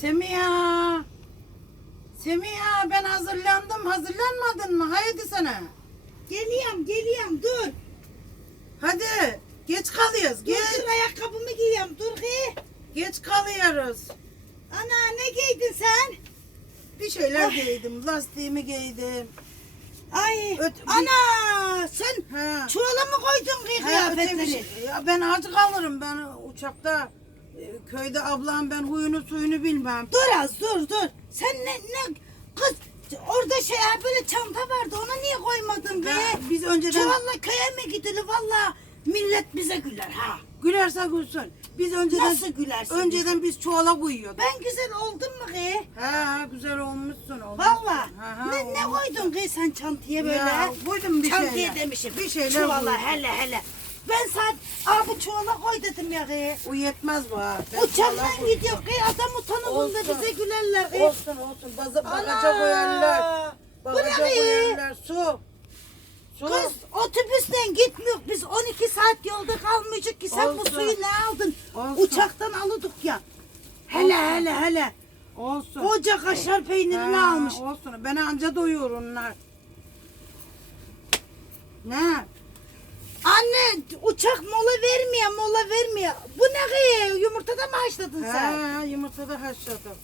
Semiha. Semiha ben hazırlandım. Hazırlanmadın mı? Haydi sana. Geliyorum geliyorum dur. Hadi. Geç kalıyoruz. Dur Geç. dur ayakkabımı giyiyorum dur ki. Geç kalıyoruz. Ana ne giydin sen? Bir şeyler Ay. giydim. Lastiğimi giydim. Ay Öt- ana sen Ha. çuvala mı koydun ki Ha, öte bir kıyafetleri? şey- Ya ben aç kalırım. Ben uçakta köyde ablam ben huyunu suyunu bilmem. Dur az dur dur. Sen ne ne kız orada şey ha, böyle çanta vardı ona niye koymadın be? Ha, biz önceden Çuvalla köye mi gidilir valla millet bize güler ha. gülerse gülsün. Biz önceden Nasıl gülersin? önceden biz çuvala koyuyorduk. Ben güzel oldum mu ki? Ha güzel olmuşsun. olmuşsun. Valla. Ne, ne olmuş. koydun ki sen çantaya böyle? Ya, koydum bir Çantaya şeyler. demişim. Bir şeyler Çuvala koydum. hele hele. Ben saat aa bu çuvala koy dedim ya ki. O yetmez bu ha. Ben çuvala Uçaktan gidiyor ki adam utanımında Olsun. bize gülerler ki. Olsun olsun. Bazı bagaja koyarlar. Bu ne Bagaja koyarlar. Su. Su. Kız otobüsten gitmiyor. Biz 12 saat yolda kalmayacak ki sen bu Olsun. suyu ne aldın? Olsun. Uçaktan alıdık ya. Hele hele hele. Olsun. Koca kaşar peynirini Ha, almış. Olsun. Ben anca doyuyor onlar. Ne? Anne uçak mola vermiyor mola vermiyor. Bu ne ki? Yumurtada mı haşladın sen? Ha, yumurtada haşladım.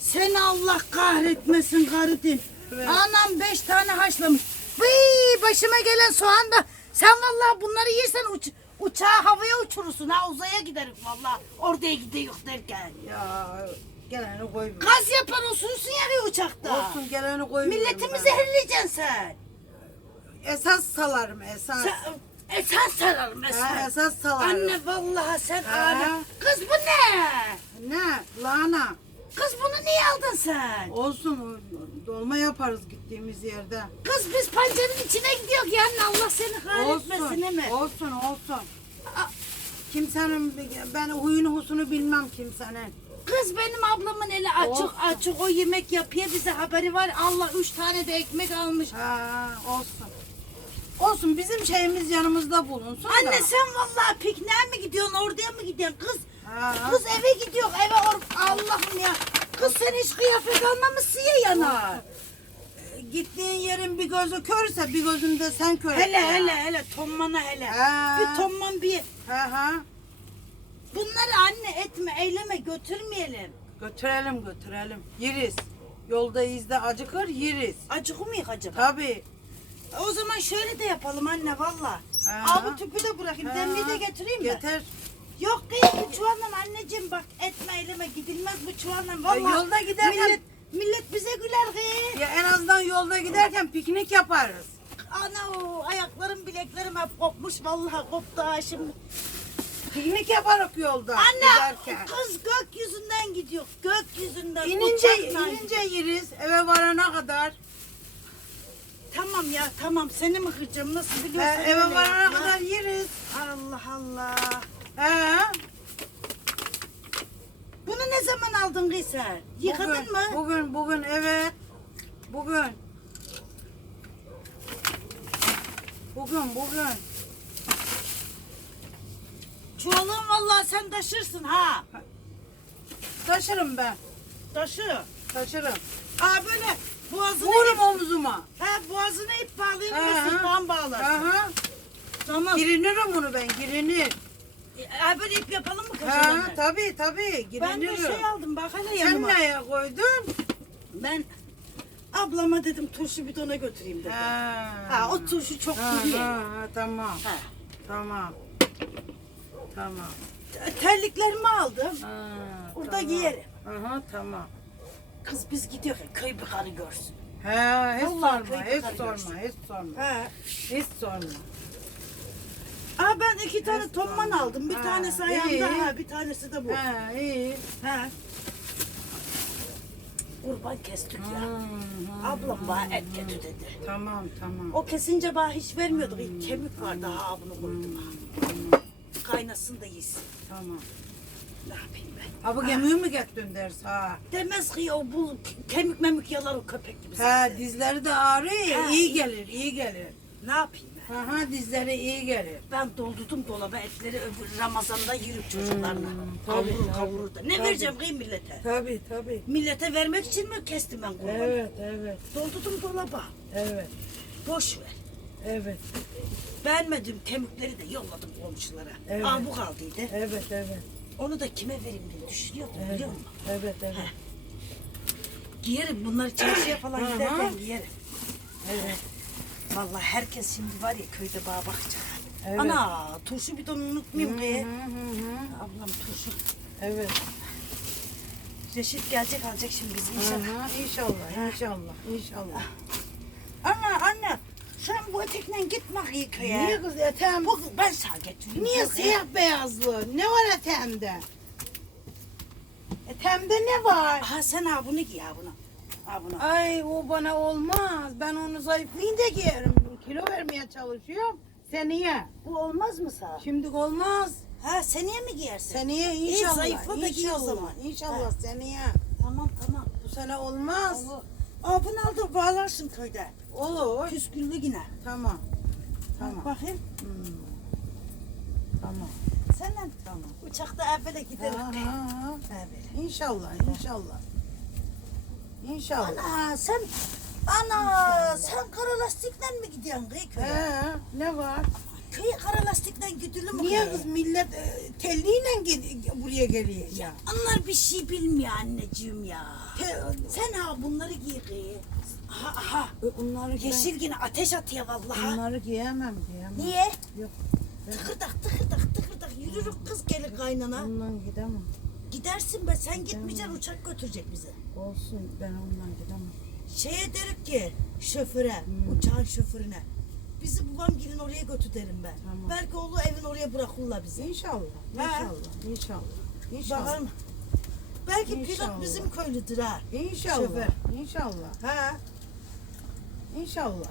Seni Allah kahretmesin karıdin. Evet. Anam beş tane haşlamış. Vıy başıma gelen soğan da sen vallahi bunları yersen uç, uçağı havaya uçurursun ha uzaya gideriz vallahi oraya gidiyor derken. Ya geleni koy. Gaz yapar olsunsun ya uçakta. Olsun geleni koy. Milletimi zehirleyeceksin sen. Esas salarım esas. sen esas sararım Ha, esas. esas salarım. Anne vallahi sen anne. Kız bu ne? Ne? Lahana. Kız bunu niye aldın sen? Olsun dolma yaparız gittiğimiz yerde. Kız biz pancarın içine gidiyoruz yani Allah seni kahretmesin değil mi? olsun, olsun. Aa. Kimsenin, ben huyunu husunu bilmem kimsenin. Kız benim ablamın eli açık Olsun. açık o yemek yapıyor bize haberi var. Allah üç tane de ekmek almış. Ha, olsun. Olsun, bizim şeyimiz yanımızda bulunsun da. Anne sen vallahi pikniğe mi gidiyorsun oraya mı gidiyorsun kız? Ha. Kız eve gidiyor eve or Allah'ım ya. Kız sen hiç kıyafet almamışsın ya yanar. Gittiğin yerin bir gözü körse bir gözünde sen kör. et Hele ya. hele hele tommana hele. Ha. Bir tomman bir. Ha ha. Bunları anne etme eyleme götürmeyelim. Götürelim götürelim. Yeriz. Yolda izde acıkır yeriz. Acıkı mı acaba? Tabii. O zaman şöyle de yapalım anne valla. Ha. Al bu tüpü de bırakayım. Demliği de getireyim mi? Getir. Yok değil bu çuvalla anneciğim bak etme eyleme gidilmez bu çuvalla. Vallahi yolda giderken- millet, millet bize güler ki. Ya en azından yolda giderken piknik yaparız. Ana o ayaklarım bileklerim hep kopmuş vallahi koptu ha şimdi. Piknik yaparız yolda Anne giderken. kız gökyüzünden gidiyor gökyüzünden. İnince, uçakla. inince yeriz eve varana kadar. Tamam ya tamam seni mi kıracağım nasıl biliyorsun? eve öyle varana kadar yeriz. Allah Allah. He. Bunu ne zaman aldın kız sen? Yıkadın bugün, mı? Bugün, bugün evet. Bugün. Bugün, bugün. Çuvalın vallahi sen taşırsın ha. Taşırım ben. Taşı. Taşırım. Aa böyle boğazına Vururum omzuma. ha, boğazına ip bağlayın Ha, da ha. sırttan bağlar. Aha. Tamam. Girinirim bunu ben, girinir. Ha, böyle ip yapalım mı Ha, kaşarını? tabii tabii, Ben de girinirim. şey aldım bak hele Sen yanıma. neye koydun? Ben ablama dedim turşu bidona götüreyim dedim. Ha. Ha, o turşu çok Ha, kuru ha, ha, tamam. Ha. Tamam. Tamam. Terliklerimi aldım. Ha, Burada tamam. giyerim. Aha tamam. Kız biz gidiyoruz köy bir karı görsün. He, hiç Vallahi sorma, hiç sorma, görsün. hiç sorma. Ha. Hiç sorma. Aa ben iki tane tomman aldım. Bir Ha, tanesi iyi. ayağımda, ha, bir tanesi de bu. Ha, iyi. Ha. Kurban kestik ya. Hmm, Ablam bana et getir dedi. Tamam, tamam. O kesince bana hiç vermiyorduk. İlk kemik vardı ha bunu koydum ha. Kaynasın da yesin. Tamam. Ne yapayım ben? Ha bu gemiyi mi getirdin ders ha? Demez ki o bu kemik memik yalar o köpek gibi. Ha dizleri de ağrıyor, Ha. iyi gelir, iyi gelir. Ne yapayım ben? Aha dizleri iyi gelir. Ben doldurdum dolaba etleri öbür Ramazan'da yürüp çocuklarla. tabii, kavurur tabii. kavurur da. Ne Tabii. vereceğim kıyım millete? Tabii tabii. Millete vermek için mi kestim ben kurbanı? Evet evet Doldurdum dolaba. evet Boş ver. evet Beğenmedim kemikleri de yolladım komşulara. Evet. Aa bu kaldıydı. evet evet Onu da kime vereyim diye düşünüyordum evet biliyor musun? evet evet. Giyerim bunları çarşıya falan Hı hı. giderken giyerim. evet. Vallahi herkes şimdi var ya köyde bağ bakacak. Evet. Ana turşu bidonu unutmayayım Hı hı hı. Ablam turşu. Evet. Reşit gelecek alacak şimdi bizi inşallah. Aha, inşallah inşallah inşallah. Sen bu etekle gitme iyi köye. Niye kız etem? Bu ben sana getireyim. Niye kız. siyah beyazlı? Ne var etemde? Etemde ne var? Aha sen ha bunu giy ha bunu. Ha bunu. Ay o bana olmaz. Ben onu zayıflayınca giyerim. Kilo vermeye çalışıyorum. Seneye. Bu olmaz mı sana? Şimdi olmaz. Ha seneye mi giyersin? Seneye İyi, inşallah. zayıfla da giy o zaman. İnşallah seneye. Tamam tamam. Bu sene olmaz. Allah. Aa bunu al da bağlarsın köyde. Olur. Püsküllü yine. Tamam. Tamam. Bakayım. Hmm. Tamam. Senden Tamam. uçakta evvela gidelim. Ha, ha, ha. Evvela. İnşallah, inşallah. İnşallah. Ana sen ana sen kara lastikle mi gidiyorsun kız köye? He, ne var? Köye kara lastikle gidilir mi? Niye kız? millet e, telliyle gel- buraya geliyor ya? Onlar bir şey bilmiyor anneciğim ya. Te- Sen ha bunları giy kız. Aha aha. Onları giy- Yeşil yine ateş atıyor vallahi. Onları giyemem, giyemem. Niye? Yok. Tıkırdak tıkırdak tıkırdak yürürük kız gelir kaynana. Ondan gidemem. Gidersin be sen gitmeyeceksin uçak götürecek bizi. Olsun ben ondan gidemem. Şeye derik ki şoföre, Hmm. uçağın şoförüne. Bizi babam gidin oraya götür derim ben. Tamam. Belki oğlu evin oraya bırakırlar bizi. İnşallah, Ha. inşallah, inşallah. İnşallah. Bakalım. Belki İnşallah. pilot bizim köylüdür ha. İnşallah. Şoför. İnşallah. Ha. İnşallah.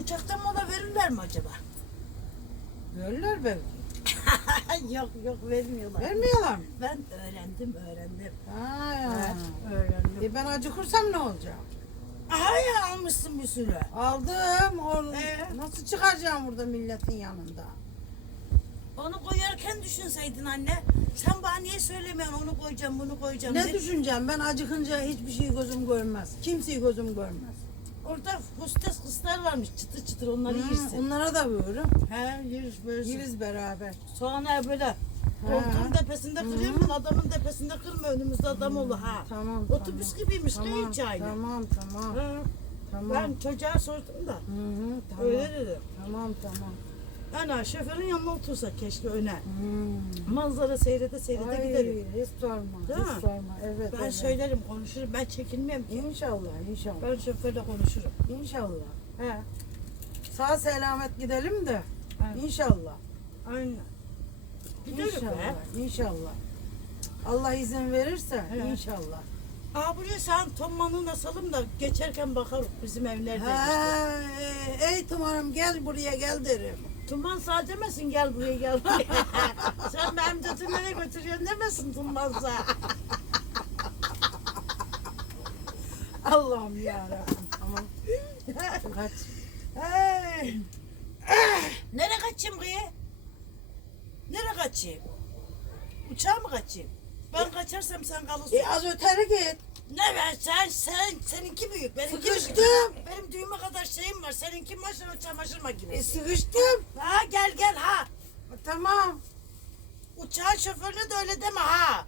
Uçakta mola verirler mi acaba? Verirler belki. yok yok vermiyorlar. Vermiyorlar mı? Ben öğrendim öğrendim. Ha, Evet, öğrendim. E ben acıkırsam ne olacak? Aha ya almışsın bir sürü. Aldım. Onu Ee? nasıl çıkaracağım burada milletin yanında? Onu koyarken düşünseydin anne. Sen bana niye söylemiyorsun onu koyacağım bunu koyacağım. Ne diye. düşüneceğim? Ben acıkınca hiçbir şey gözüm görmez. Kimseyi gözüm görmez. Orada hostes kızlar varmış çıtır çıtır onları Hı, yersin. onlara da veririm. He yeriz böyle. Yeriz beraber. Soğanı böyle koltuğun tepesinde kırıyorum adamın tepesinde kırma önümüzde adam olur ha. Tamam. Otobüs gibiymiş tamam. değil aynı. Tamam tamam. Ha, Tamam. Ben çocuğa sordum da Hı hı, tamam. öyle dedi. Tamam tamam. Ana şoförün yanına otursa keşke öne. Hmm. Manzara seyrede seyrede Ay, gidelim. hiç sorma. Değil hiç mi? sorma. Evet. Ben evet. söylerim konuşurum ben çekinmem ki. İnşallah inşallah. Ben şoförle konuşurum. İnşallah. He. Sağ selamet gidelim de. Evet. İnşallah. Aynen. Gidelim be. İnşallah. İnşallah. Allah izin verirse Evet. inşallah. Aa buraya sen tomanı nasalım da geçerken bakarız bizim evlerde. işte. Ha, e, ey tumarım gel buraya gel derim. Tuman sağ demesin gel buraya gel sen benim götür nereye götürüyorsun demesin Tumansa. Allah'ım yarabbim. Tamam. Kaç. Hey. Nereye kaçayım kıyı? Nereye kaçayım? Uçağa mı kaçayım? Ben kaçarsam sen kalırsın. E az öteri git. Ne ben sen sen seninki büyük benimki Sıkıştım. büyük. Benim düğme kadar şeyim var. Seninki maşallah çamaşır E makinesi. sıkıştım. Ha gel gel ha. Tamam. Uçağın şoförüne de öyle deme ha.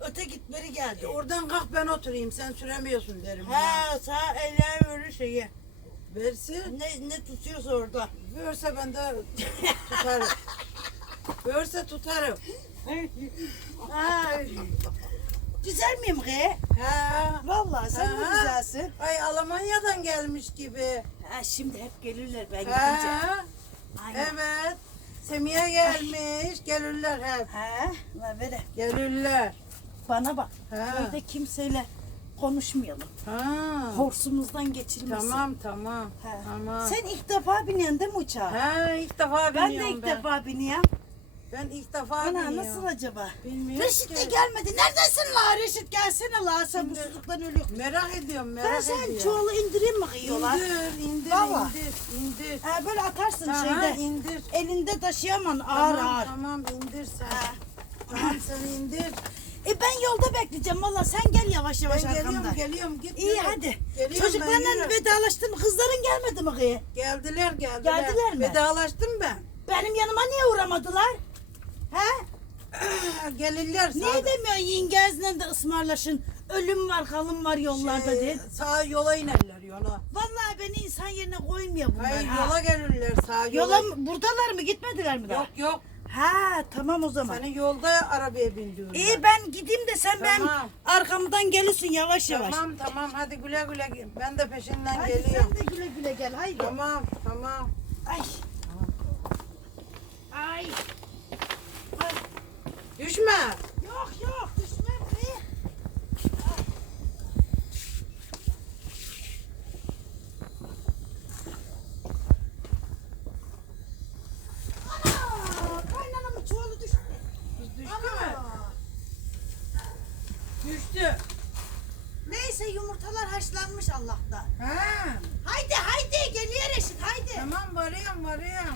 Öte gitmeli geldi. E, oradan kalk ben oturayım sen süremiyorsun derim. Ha sağ elle öyle şeyi. Versin. Ne ne tutuyorsa orada. Verse ben de tutarım. Verse tutarım. Ay. Güzel miyim kı? Ha. Vallahi sen de Ha. güzelsin. Ay Almanya'dan gelmiş gibi. Ha, şimdi hep gelirler ben gidince. Ha. Aynen. Evet. Semiye gelmiş. Gelirler hep. Ha, la böyle. Gelirler. Bana bak. Ha. Köyde kimseyle konuşmayalım. Ha. Horsumuzdan geçirmesin. Tamam tamam. Ha. Tamam. Sen ilk defa biniyorsun değil mi uçağa? Ha ilk defa ben biniyorum de ilk defa biniyorum. Ben ilk defa Ana nasıl acaba? Bilmiyorum Reşit de gelmedi. Neredesin la Reşit gelsene la sen bu susuzluktan ölüyorsun. Merak ediyorum merak Ben sen ediyorum. çuvalı indireyim mi kıyıyorlar? İndir indir Valla. indir indir. Ha, böyle atarsın Aha, şeyde. indir. Elinde taşıyamam ağır tamam, ağır. Tamam indir sen. Tamam sen indir. E ben yolda bekleyeceğim valla sen gel yavaş Ben yavaş geliyorum arkamdan. geliyorum git. İyi yürü. hadi. Geliyorum ben, Çocuklarla vedalaştın mı? Kızların gelmedi mi kıyı? Geldiler geldiler. Geldiler mi? Vedalaştım ben. Benim yanıma niye uğramadılar? He? Gelirler. Niye sağ- demiyorsun yengezle de ısmarlaşın? Ölüm var kalım var yollarda şey, de. Sağ yola inerler yola. Vallahi beni insan yerine koymuyor bunlar. Hayır ha. yola gelirler sağ yola. Yola mı- buradalar mı gitmediler mi daha? Yok yok. Ha tamam o zaman. Seni yolda arabaya bindiriyorum. İyi ben gideyim de sen ben Tamam. arkamdan gelirsin yavaş yavaş. Tamam tamam hadi güle güle. gel. Ben de peşinden Hadi geliyorum. sen de güle güle gel haydi. Tamam tamam. Ay. Ay. Düşme. Yok yok düşmem be. Ana, kaynanamın çuvalı düştü. Düştü mü? Ana. Düştü. Neyse yumurtalar haşlanmış Allah'ta. Ha. Haydi haydi geliyor Reşit haydi. Tamam varıyorum varıyorum.